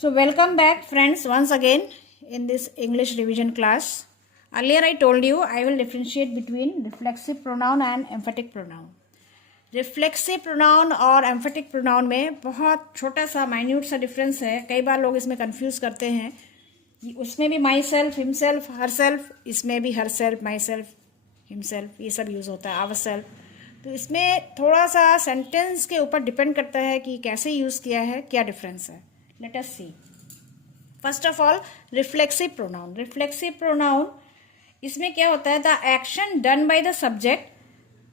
So welcome back friends once again in this English revision class. Earlier I told you I will differentiate between reflexive pronoun and emphatic pronoun. Reflexive pronoun और emphatic pronoun में बहुत छोटा सा minute सा difference है. कई बार लोग इसमें कंफ्यूज करते हैं कि उसमें भी my self, himself, her self, इसमें भी her self, my self, himself, ये सब यूज़ होता है, आवर सेल्फ. तो इसमें थोड़ा सा सेंटेंस के ऊपर डिपेंड करता है कि कैसे यूज़ किया है, क्या डिफरेंस है. Let us see. First of all reflexive pronoun. Reflexive pronoun इसमें क्या होता है, the action done by the subject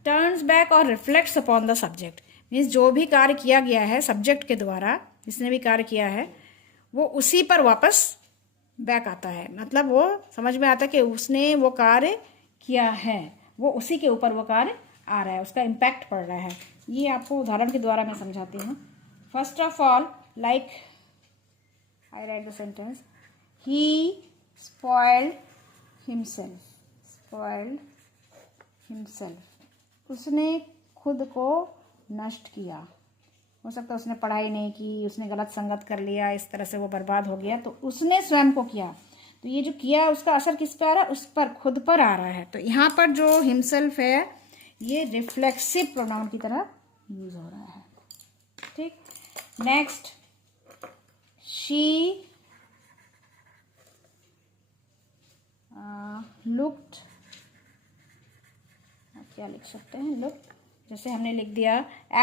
turns back और reflects upon the subject. Means जो भी कार्य किया गया है सब्जेक्ट के द्वारा, जिसने भी कार्य किया है वो उसी पर वापस बैक आता है. मतलब वो समझ में आता है कि उसने वो कार्य किया है, वो उसी के ऊपर वो कार्य आ रहा है, उसका इम्पैक्ट पड़ रहा है. ये आपको उदाहरण के द्वारा मैं समझाती हूँ. First of all like I write the sentence. He spoiled himself. Spoiled himself. उसने खुद को नष्ट किया. हो सकता है उसने पढ़ाई नहीं की, उसने गलत संगत कर लिया, इस तरह से वो बर्बाद हो गया, तो उसने स्वयं को किया. तो ये जो किया उसका असर किस पे आ रहा है, उस पर, खुद पर आ रहा है. तो यहाँ पर जो हिमसेल्फ है ये रिफ्लेक्सिव प्रोनाउन की तरह यूज हो रहा है. ठीक. नेक्स्ट, she looked, क्या लिख सकते हैं, looked, जैसे हमने लिख दिया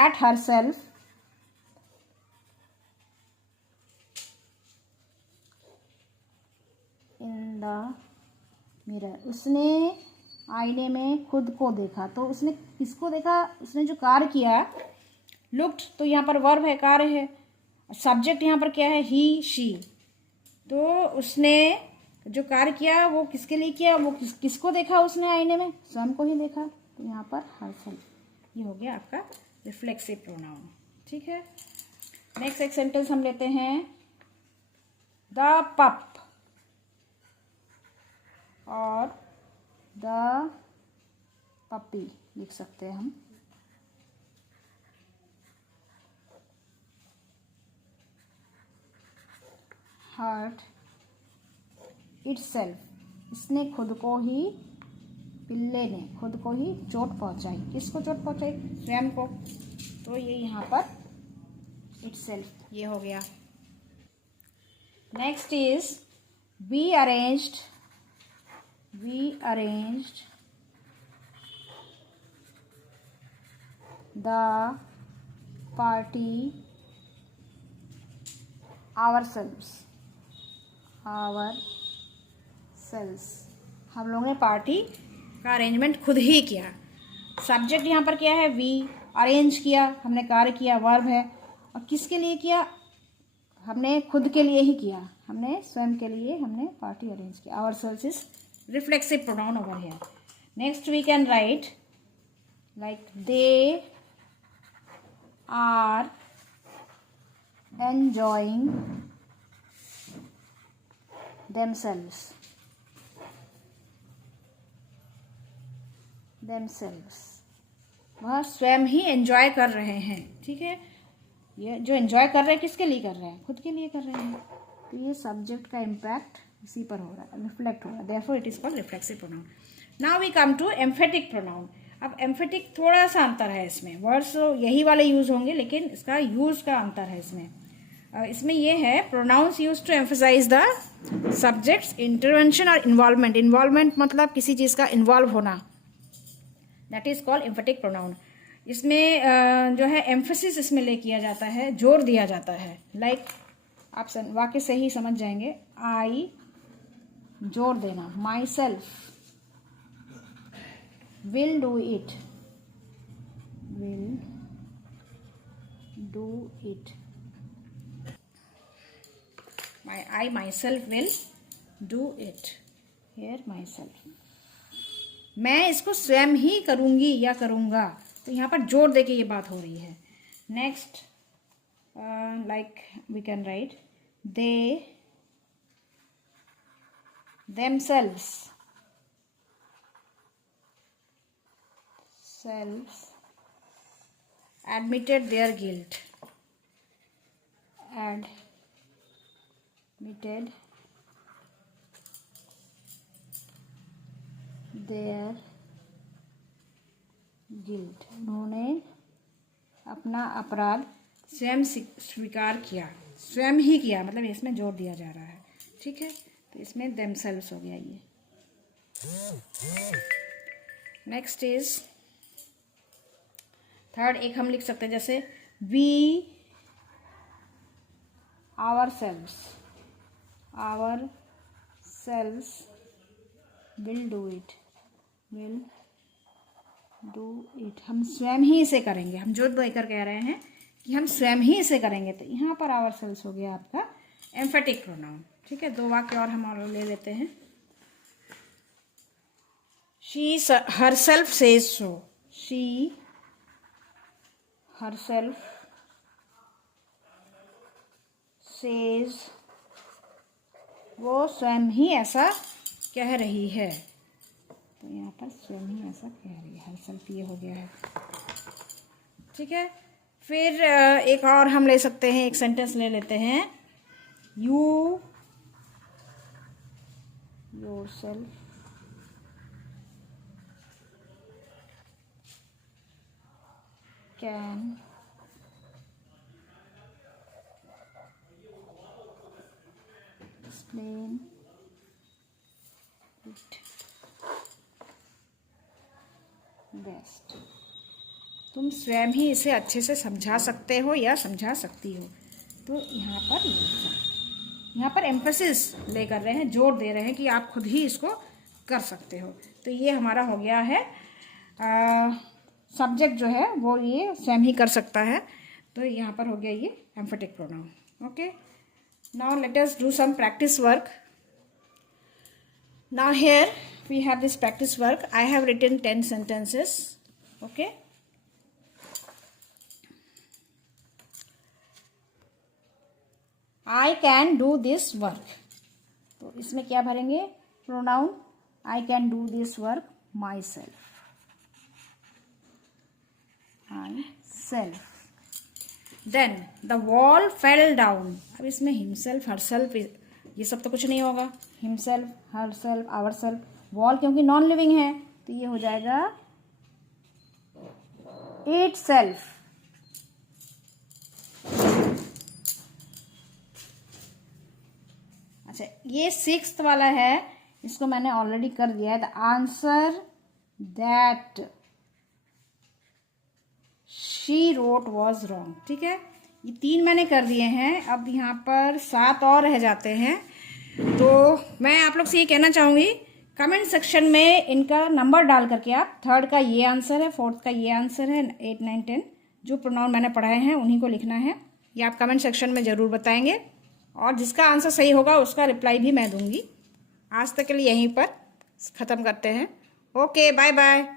at herself in the mirror. उसने आईने में खुद को देखा. तो उसने किसको देखा, उसने जो कार्य किया, looked तो यहाँ पर वर्ब है, कार्य है. सब्जेक्ट यहाँ पर क्या है, ही, शी. तो उसने जो कार्य किया वो किसके लिए किया, वो किसको देखा उसने आईने में, स्वयं को ही देखा. तो यहाँ पर हरसेल्फ, ये हो गया आपका रिफ्लेक्सिव प्रोनाउन. ठीक है. नेक्स्ट एक सेंटेंस हम लेते हैं. द पप और द पपी लिख सकते हैं हम. हर्ट इटसेल्फ, इसने खुद को ही, पिल्ले ने खुद को ही चोट पहुंचाई. किसको चोट पहुंचाई, स्वयं को. तो ये यहाँ पर इटसेल्फ, ये हो गया. Next is we arranged the party ourselves. हम लोगों ने पार्टी का अरेंजमेंट खुद ही किया. सब्जेक्ट यहाँ पर क्या है, वी. अरेंज किया, हमने कार्य किया, वर्ब है. और किसके लिए किया, हमने खुद के लिए ही किया, हमने स्वयं के लिए हमने पार्टी अरेंज किया. ourselves is reflexive pronoun over here. Next we can write like they are enjoying themselves. वह स्वयं ही एंजॉय कर रहे हैं. ठीक है. ये जो एंजॉय कर रहे हैं किसके लिए कर रहे हैं, खुद के लिए कर रहे हैं. तो ये सब्जेक्ट का इम्पैक्ट इसी पर हो रहा है, रिफ्लेक्ट हो रहा है. Therefore it is called reflexive pronoun. Now we come to emphatic pronoun. अब एम्फेटिक थोड़ा सा अंतर है इसमें. वर्ड्स यही वाले यूज होंगे लेकिन इसका यूज का अंतर है इसमें. इसमें ये है, pronouns use to emphasise the subject's intervention और इन्वॉल्वमेंट. इन्वॉल्वमेंट मतलब किसी चीज़ का इन्वॉल्व होना, that is called emphatic pronoun. इसमें जो है एम्फसिस इसमें ले किया जाता है, जोर दिया जाता है. लाइक आप वाक्य से ही समझ जाएंगे. आई, जोर देना. My self will do it, I myself will do it. Here myself. मैं इसको स्वयं ही करूँगी या करूँगा. तो यहाँ पर जोर देके ये बात हो रही है. Next like we can write they themselves admitted their guilt. committed their guilt, उन्होंने अपना अपराध स्वयं स्वीकार किया, स्वयं ही किया, मतलब इसमें जोर दिया जा रहा है, ठीक है। तो इसमें themselves हो गया ये। नेक्स्ट इज थर्ड, एक हम लिख सकते हैं जैसे we ourselves will do it, हम स्वयं ही इसे करेंगे। हम जोत बोकर कह रहे हैं कि हम स्वयं ही इसे करेंगे, तो यहाँ पर ourselves हो गया आपका एम्फेटिक प्रोनाउन, ठीक है। 2 वाक्य और हम और ले लेते हैं। she herself says so, she herself says, वो स्वयं ही ऐसा कह रही है, तो यहाँ पर स्वयं ही ऐसा कह रही है, herself ये हो गया है, ठीक है। फिर एक और हम ले सकते हैं, एक सेंटेंस ले लेते हैं, you yourself can explain it best, तुम स्वयं ही इसे अच्छे से समझा सकते हो या समझा सकती हो। तो यहाँ पर एम्फेसिस ले कर रहे हैं, जोर दे रहे हैं कि आप खुद ही इसको कर सकते हो। तो ये हमारा हो गया है सब्जेक्ट जो है वो ये स्वयं ही कर सकता है, तो यहाँ पर हो गया ये emphatic pronoun. Okay, now let us do some practice work. Now here we have this practice work. I have written 10 sentences. Okay, I can do this work. तो इसमें क्या भरेंगे? Pronoun I can do this work myself. Then the wall fell down. अब इसमें himself, herself, ये सब तो कुछ नहीं होगा। himself, herself, ourself, wall क्योंकि नॉन लिविंग है तो ये हो जाएगा itself. अच्छा, ये 6th वाला है, इसको मैंने ऑलरेडी कर दिया है। The answer that she wrote was wrong, ठीक है। ये 3 मैंने कर दिए हैं, अब यहाँ पर 7 और रह जाते हैं। तो मैं आप लोग से ये कहना चाहूँगी, कमेंट सेक्शन में इनका नंबर डाल करके आप 3rd का ये आंसर है, 4th का ये आंसर है, 8, 9, 10 जो प्रोनाउन मैंने पढ़ाए हैं उन्हीं को लिखना है। ये आप कमेंट सेक्शन में ज़रूर बताएंगे और जिसका आंसर सही होगा उसका रिप्लाई भी मैं दूंगी। आज तक के लिए यहीं पर ख़त्म करते हैं। Okay, bye bye.